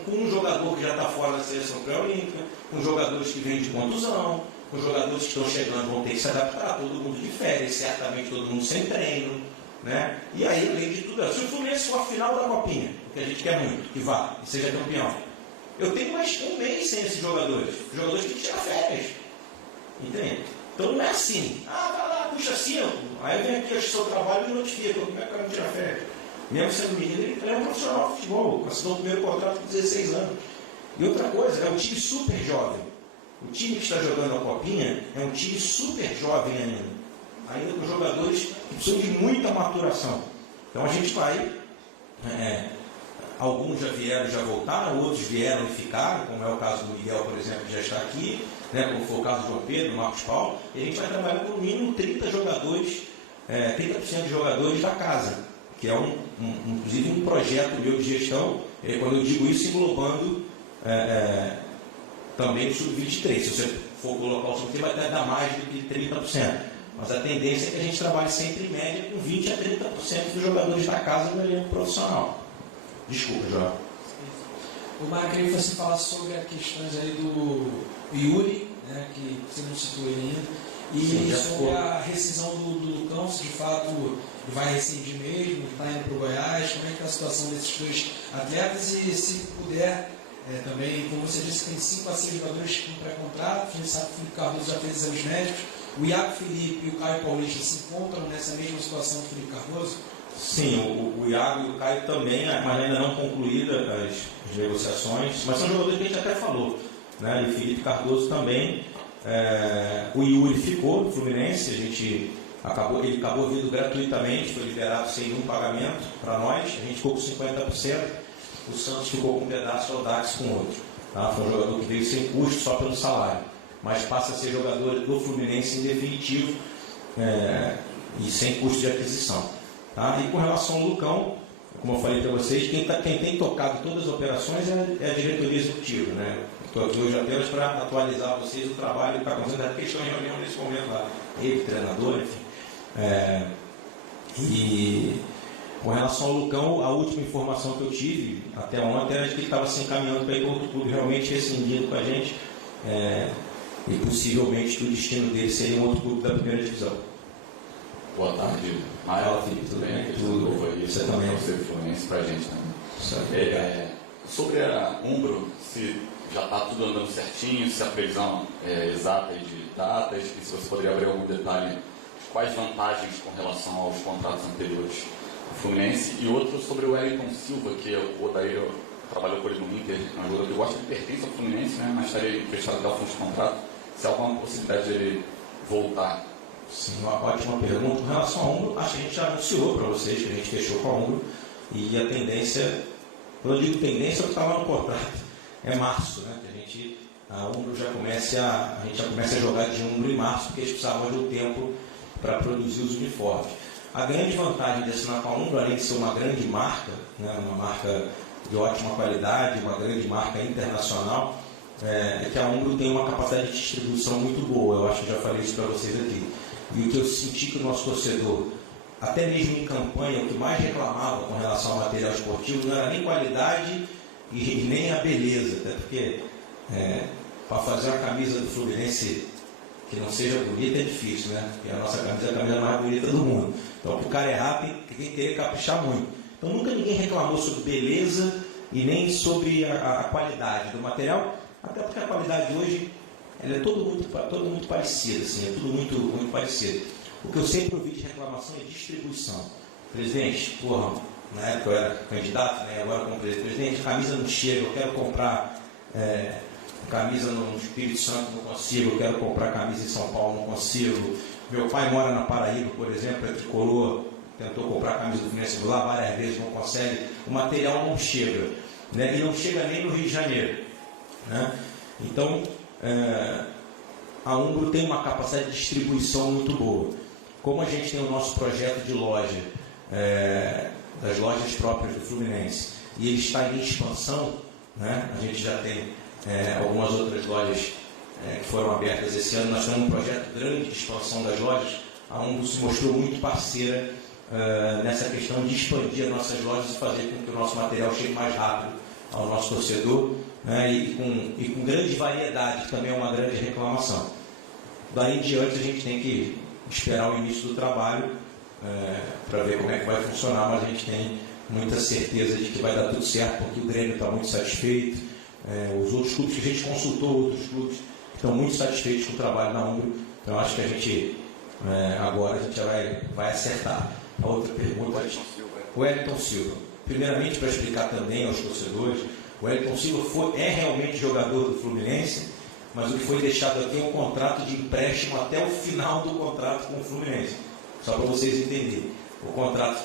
com um jogador que já está fora da seleção pré-olímpica, com jogadores que vêm de contusão, com jogadores que estão chegando, vão ter que se adaptar, todo mundo de férias, certamente todo mundo sem treino, né? E aí, além de tudo, se o Fluminense for a final da Copinha, que a gente quer muito, que vá e seja campeão, eu tenho mais um mês sem esses jogadores. Os jogadores têm que tirar férias. Entende? Então não é assim. Ah, vai lá, puxa 5. Aí vem aqui, acho o seu trabalho e notifica. Como é que o cara não tira férias? Mesmo sendo menino, ele é um profissional de futebol. Assinou o primeiro contrato com 16 anos. E outra coisa, é um time super jovem. O time que está jogando a Copinha é um time super jovem ainda com jogadores que precisam de muita maturação. Então a gente vai... alguns já vieram, já voltaram, outros vieram e ficaram, como é o caso do Miguel, por exemplo, que já está aqui, né, como foi o caso do João Pedro, do Marcos Paulo, e a gente vai trabalhar com no mínimo 30 jogadores, 30% de jogadores da casa, que é inclusive um projeto meu de gestão, quando eu digo isso, englobando também o Sub-23. Se você for colocar o Sub-23, vai dar mais do que 30%. Mas a tendência é que a gente trabalhe sempre em média com 20% a 30% dos jogadores da casa no elenco profissional. Desculpa, João. O Mário, queria que você falasse sobre as questões aí do Yuri, né, que você não citou ele ainda, e sim, sobre a rescisão do Lucão, se de fato ele vai rescindir mesmo, está indo para o Goiás, como é que é a situação desses dois atletas e se puder também, como você disse, tem 5 a 6 jogadores com pré-contrato, a gente sabe que o Felipe Cardoso já fez exames médicos, o Iago Felipe e o Caio Paulista se encontram nessa mesma situação do Felipe Cardoso? Sim, o Iago e o Caio também, mas ainda não concluídas as negociações, mas são jogadores que a gente até falou, né? E o Felipe Cardoso também, o Yuri ficou no Fluminense, ele acabou vindo gratuitamente, foi liberado sem nenhum pagamento para nós, a gente ficou com 50%, o Santos ficou com um pedaço, o Audax com outro. Tá? Foi um jogador que veio sem custo, só pelo salário, mas passa a ser jogador do Fluminense em definitivo e sem custo de aquisição. Tá? E com relação ao Lucão, como eu falei para vocês, quem tem tocado todas as operações é a diretoria executiva. Né? Estou aqui hoje apenas para atualizar vocês o trabalho que está acontecendo, porque estão em reunião nesse momento lá, ele, treinador, enfim. E com relação ao Lucão, a última informação que eu tive até ontem era de que ele estava se encaminhando para ir para outro clube, realmente rescindindo com a gente, e possivelmente o destino dele seria um outro clube da primeira divisão. Boa tarde, Maio, Felipe, tudo bem? Tudo. Foi isso também. Você Fluminense para a gente também. Sobre a Umbro, se já está tudo andando certinho, se a previsão é exata de datas, e se você poderia abrir algum detalhe, quais vantagens com relação aos contratos anteriores do Fluminense, e outro sobre o Wellington Silva, que o Odair trabalhou com ele no Inter, um jogador que eu gosto de pertence ao Fluminense, né, mas estaria fechado até o fim de contrato, se há alguma possibilidade de ele voltar. Sim, uma ótima pergunta. Com relação à Umbro, acho que a gente já anunciou para vocês que a gente fechou com a Umbro e a tendência, quando eu digo tendência, é o que está lá no contrato, é março, né? Que a Umbro já começa a jogar de Umbro em março, porque eles precisavam de um tempo para produzir os uniformes. A grande vantagem de assinar com a Umbro, além de ser uma grande marca, né, uma marca de ótima qualidade, uma grande marca internacional, é que a Umbro tem uma capacidade de distribuição muito boa. Eu acho que já falei isso para vocês aqui. E o que eu senti que o nosso torcedor, até mesmo em campanha, o que mais reclamava com relação ao material esportivo não era nem qualidade e nem a beleza, até porque para fazer uma camisa do Fluminense que não seja bonita é difícil, né? Porque a nossa camisa é a camisa mais bonita do mundo. Então, para o cara errar, tem que querer caprichar muito. Então, nunca ninguém reclamou sobre beleza e nem sobre a qualidade do material, até porque a qualidade de hoje ela é todo muito parecida, assim, é tudo muito parecido. O que eu sempre ouvi de reclamação é distribuição. Presidente, porra, na época eu era candidato, né, agora como presidente, a camisa não chega, eu quero comprar camisa no Espírito Santo, não consigo, eu quero comprar camisa em São Paulo, não consigo. Meu pai mora na Paraíba, por exemplo, é tricolor, tentou comprar a camisa do Fluminense lá várias vezes, não consegue, o material não chega, né, e não chega nem no Rio de Janeiro. Né? Então, a Umbro tem uma capacidade de distribuição muito boa. Como a gente tem o nosso projeto de loja, das lojas próprias do Fluminense, e ele está em expansão, né? A gente já tem algumas outras lojas que foram abertas esse ano. Nós temos um projeto grande de expansão das lojas. A Umbro se mostrou muito parceira nessa questão de expandir as nossas lojas e fazer com que o nosso material chegue mais rápido ao nosso torcedor, né, e com grande variedade, que também é uma grande reclamação. Daí em diante a gente tem que esperar o início do trabalho para ver como é que vai funcionar, mas a gente tem muita certeza de que vai dar tudo certo, porque o Grêmio está muito satisfeito, os outros clubes que a gente consultou, outros clubes estão muito satisfeitos com o trabalho na Umbro, então acho que a gente agora a gente já vai acertar. A outra pergunta, o Wellington Silva. Primeiramente, para explicar também aos torcedores, o Wellington Silva é realmente jogador do Fluminense, mas o que foi deixado aqui é um contrato de empréstimo até o final do contrato com o Fluminense. Só para vocês entenderem. O contrato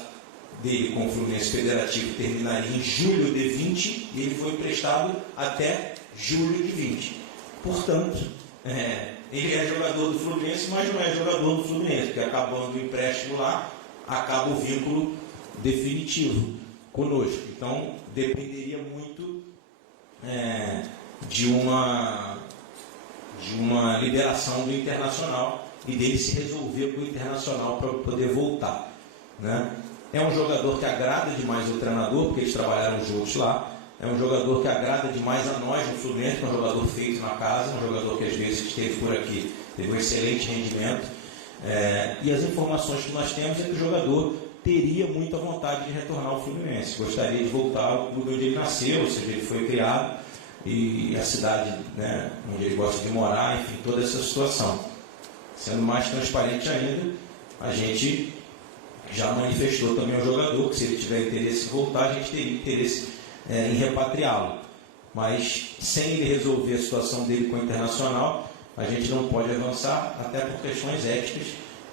dele com o Fluminense Federativo terminaria em julho de 20 e ele foi emprestado até julho de 20. Portanto, ele é jogador do Fluminense, mas não é jogador do Fluminense, porque acabando o empréstimo lá, acaba o vínculo definitivo conosco. Então, dependeria muito de uma liberação do Internacional e dele se resolver com o Internacional para poder voltar, né? É um jogador que agrada demais o treinador, porque eles trabalharam juntos lá. É um jogador que agrada demais a nós no Fluminense, que é um jogador feito na casa, um jogador que às vezes esteve por aqui, teve um excelente rendimento. E as informações que nós temos é que o jogador teria muita vontade de retornar ao Fluminense, gostaria de voltar ao clube onde ele nasceu, ou seja, ele foi criado, e a cidade, né, onde ele gosta de morar, enfim, toda essa situação. Sendo mais transparente ainda, a gente já manifestou também ao jogador que se ele tiver interesse em voltar, a gente teria interesse em repatriá-lo. Mas sem ele resolver a situação dele com o Internacional, a gente não pode avançar, até por questões éticas,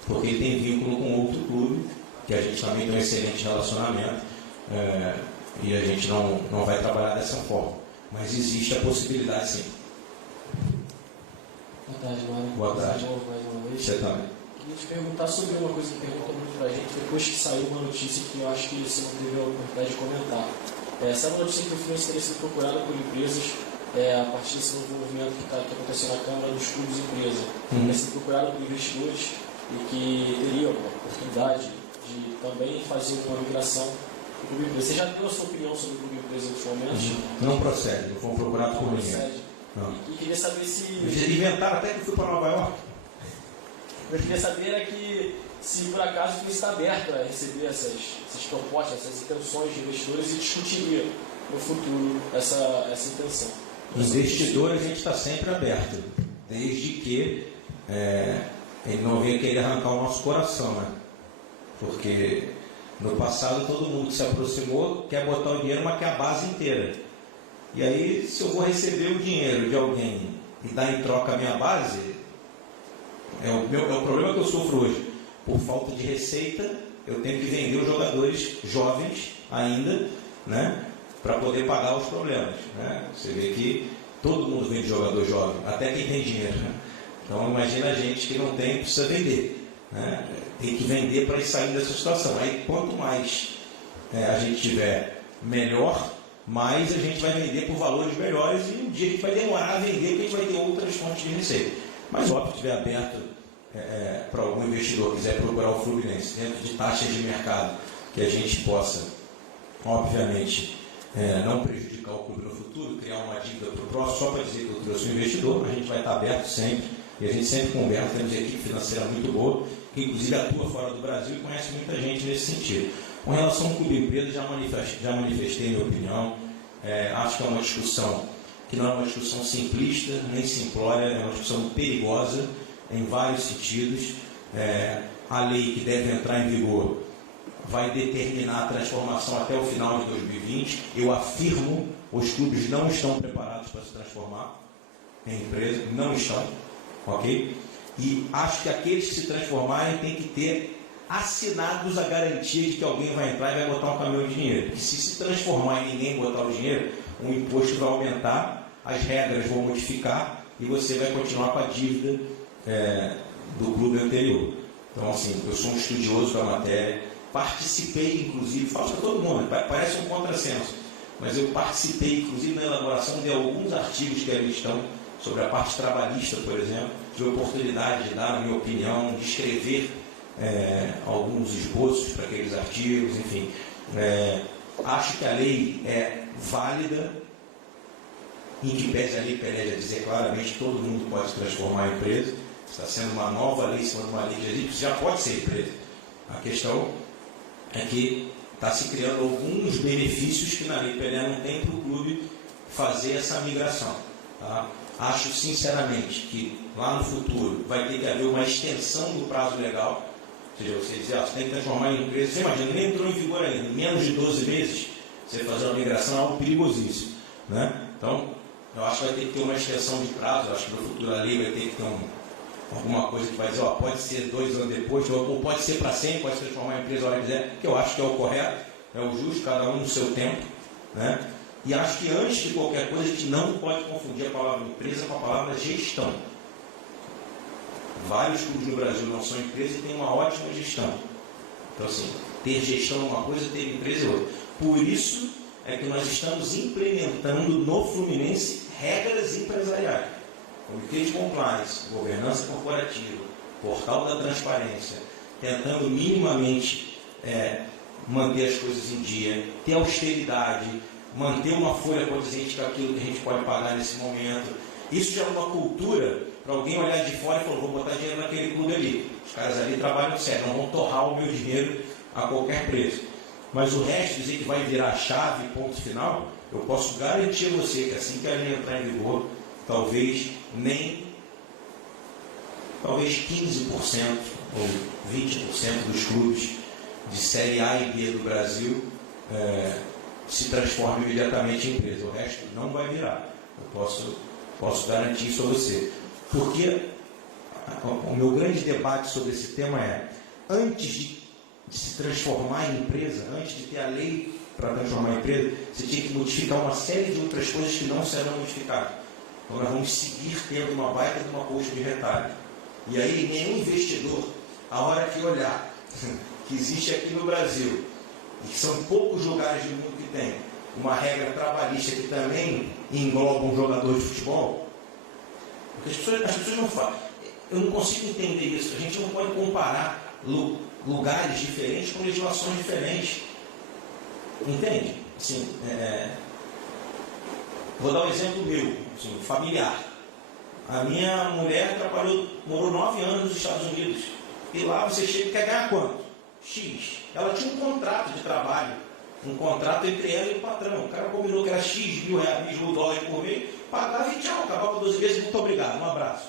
porque ele tem vínculo com outro clube, que a gente também tem um excelente relacionamento, e a gente não vai trabalhar dessa forma. Mas existe a possibilidade, sim. Boa tarde, Mário. Boa tarde. Mais uma vez. Você também. Queria te perguntar sobre uma coisa que perguntou muito pra gente, depois que saiu uma notícia que eu acho que você não teve a oportunidade de comentar. Essa é uma notícia que o Fluminense teria sido procurado por empresas a partir desse novo movimento que aconteceu na Câmara dos Clubes e Empresa. Teria sido procurado por investidores e que teriam a oportunidade de também fazer uma migração do Clube Empresa. Você já deu a sua opinião sobre o Clube Empresa nos momentos? Não procede, não foram procurados por ninguém. E queria saber se... Inventaram até que fui para Nova York. Eu queria saber se por acaso o está aberto a receber essas propostas, essas intenções de investidores e discutiria no futuro essa intenção. Investidor a gente está sempre aberto, desde que ele não venha querer arrancar o nosso coração, né? Porque no passado todo mundo que se aproximou quer botar o dinheiro, mas quer a base inteira. E aí, se eu vou receber o dinheiro de alguém e dar em troca a minha base, é o problema que eu sofro hoje. Por falta de receita, eu tenho que vender os jogadores jovens ainda, né, para poder pagar os problemas, né? Você vê que todo mundo vende jogador jovem, até quem tem dinheiro, né? Então, imagina a gente que não tem, precisa vender, né? Tem que vender para ir sair dessa situação. Aí, quanto mais a gente tiver, melhor, mais a gente vai vender por valores melhores e um dia a gente vai demorar a vender porque a gente vai ter outras fontes de receita. Mas, óbvio, que estiver aberto para algum investidor que quiser procurar o Fluminense dentro de taxas de mercado, que a gente possa, obviamente, não prejudicar o clube no futuro, criar uma dívida para o próximo, só para dizer que eu trouxe um investidor, a gente vai estar aberto sempre, e a gente sempre conversa, temos equipe financeira muito boa, que inclusive atua fora do Brasil e conhece muita gente nesse sentido. Com relação ao clube empresa, já manifestei minha opinião, acho que é uma discussão que não é uma discussão simplista, nem simplória, é uma discussão perigosa em vários sentidos. A lei que deve entrar em vigor vai determinar a transformação até o final de 2020. Eu afirmo, os clubes não estão preparados para se transformar em empresa, não estão, ok? E acho que aqueles que se transformarem têm que ter assinados a garantia de que alguém vai entrar e vai botar um caminhão de dinheiro. Porque se transformar e ninguém botar o dinheiro, o imposto vai aumentar, as regras vão modificar e você vai continuar com a dívida do clube anterior. Então, assim, eu sou um estudioso da matéria, participei, inclusive, falo para todo mundo, parece um contrassenso, mas eu participei, inclusive, na elaboração de alguns artigos que ali estão sobre a parte trabalhista, por exemplo. Tive a oportunidade de dar a minha opinião, de escrever alguns esboços para aqueles artigos, enfim. Acho que a lei é válida, em que pese a lei Pelé a dizer claramente que todo mundo pode se transformar em empresa. Está sendo uma nova lei, em cima de uma lei que existe, já pode ser empresa. A questão é que está se criando alguns benefícios que na lei Pelé não tem para o clube fazer essa migração. Tá? Acho sinceramente que lá no futuro vai ter que haver uma extensão do prazo legal. Ou seja, você dizer, você tem que transformar em empresa. Você imagina, nem entrou em vigor ainda, em menos de 12 meses, você fazer uma migração é algo perigosíssimo. Né? Então, eu acho que vai ter que ter uma extensão de prazo. Eu acho que no futuro a lei vai ter que ter alguma coisa que vai dizer, pode ser 2 anos depois, ou pode ser para sempre, pode se transformar em empresa a hora que quiser, que eu acho que é o correto, é o justo, cada um no seu tempo. Né? E acho que antes de qualquer coisa, a gente não pode confundir a palavra empresa com a palavra gestão. Vários clubes no Brasil não são empresas e têm uma ótima gestão. Então, assim, ter gestão é uma coisa, ter empresa é outra. Por isso é que nós estamos implementando no Fluminense regras empresariais. Comitê de compliance, governança corporativa, portal da transparência, tentando minimamente manter as coisas em dia, ter austeridade, manter uma folha condizente com aquilo que a gente pode pagar nesse momento. Isso já é uma cultura para alguém olhar de fora e falar, vou botar dinheiro naquele clube ali. Os caras ali trabalham sério, não vão torrar o meu dinheiro a qualquer preço. Mas o resto, dizer que vai virar chave, ponto final, eu posso garantir a você que assim que a lei entrar em vigor, talvez 15% ou 20% dos clubes de Série A e B do Brasil se transformem imediatamente em empresa. O resto não vai virar. Eu posso garantir isso a você. Porque o meu grande debate sobre esse tema é, antes de se transformar em empresa, antes de ter a lei para transformar em empresa, você tinha que modificar uma série de outras coisas que não serão modificadas. Então nós vamos seguir tendo uma baita de uma coxa de retalho. E aí nenhum investidor, a hora que olhar que existe aqui no Brasil, e que são poucos lugares do mundo que tem uma regra trabalhista que também engloba um jogador de futebol, porque as pessoas não falam. Eu não consigo entender isso. A gente não pode comparar lugares diferentes com legislações diferentes. Entende? Assim, vou dar um exemplo meu, assim, familiar. A minha mulher morou 9 anos nos Estados Unidos. E lá você chega e quer ganhar quanto? X. Ela tinha um contrato de trabalho. Um contrato entre ela e o patrão. O cara combinou que era X mil dólares por mês, pagava e tchau, acabava 12 meses, muito obrigado, um abraço.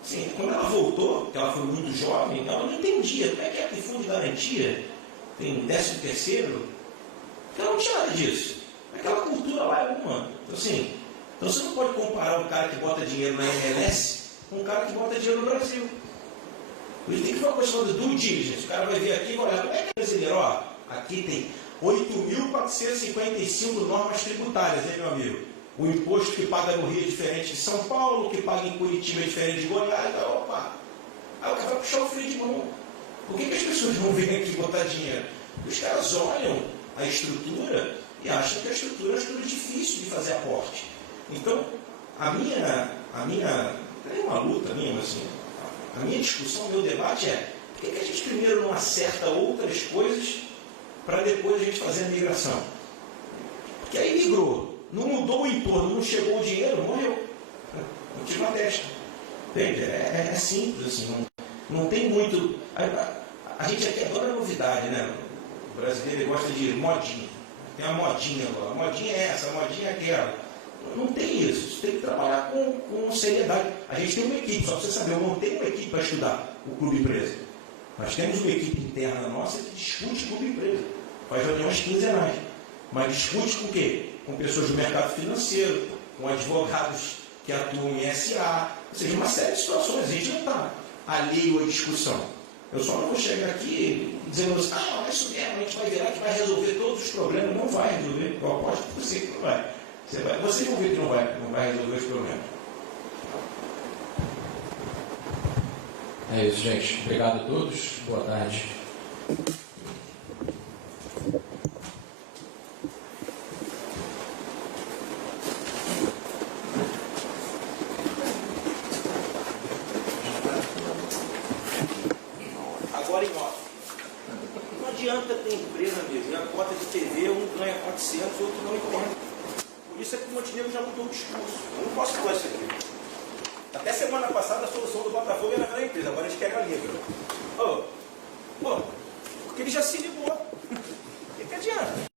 Assim, quando ela voltou, porque ela foi muito jovem, ela não entendia como é que tem fundo de garantia, tem 13º, ela não tinha nada disso. Aquela cultura lá é uma. Então, assim, então você não pode comparar o cara que bota dinheiro na MLS com o cara que bota dinheiro no Brasil. Ele tem que fazer uma questão de due diligence. O cara vai ver aqui e vai olhar, como é que é brasileiro? Ó, aqui tem 8.455 normas tributárias, hein, meu amigo? O imposto que paga no Rio é diferente de São Paulo, o que paga em Curitiba é diferente de Goiás. Então, opa! Aí o cara vai puxar o freio de mão. Por que as pessoas não vêm aqui botar dinheiro? Os caras olham a estrutura e acham que a estrutura é uma estrutura difícil de fazer aporte. Então, a minha é uma luta minha, mas assim, a minha discussão, o meu debate é por que a gente primeiro não acerta outras coisas para depois a gente fazer a migração? Porque aí migrou. Não mudou o entorno, não chegou o dinheiro, morreu. Não tira uma testa. Entende? É simples, assim. Não tem muito. A gente aqui adora novidade, né? O brasileiro gosta de modinha. Tem uma modinha agora. A modinha é essa, a modinha é aquela. Não tem isso. Você tem que trabalhar com seriedade. A gente tem uma equipe, só para você saber, eu não tenho uma equipe para estudar o clube empresa. Nós temos uma equipe interna nossa que discute clube empresa. Faz reuniões quinzenais. Mas discute com o quê? Com pessoas do mercado financeiro, com advogados que atuam em SA, ou seja, uma série de situações. A gente não está alheio à discussão. Eu só não vou chegar aqui dizendo assim, é isso mesmo, a gente vai virar que vai resolver todos os problemas. Não vai resolver. Eu aposto que você que não vai. Vocês vão ver que não vai resolver os problemas. É isso, gente. Obrigado a todos. Boa tarde. cota de TV, um ganha 400 e outro não ganha. Por isso é que o Montenegro já mudou o discurso. Eu não posso falar isso aqui. Até semana passada a solução do Botafogo era a empresa, agora eles querem a Liga. Porque ele já se ligou.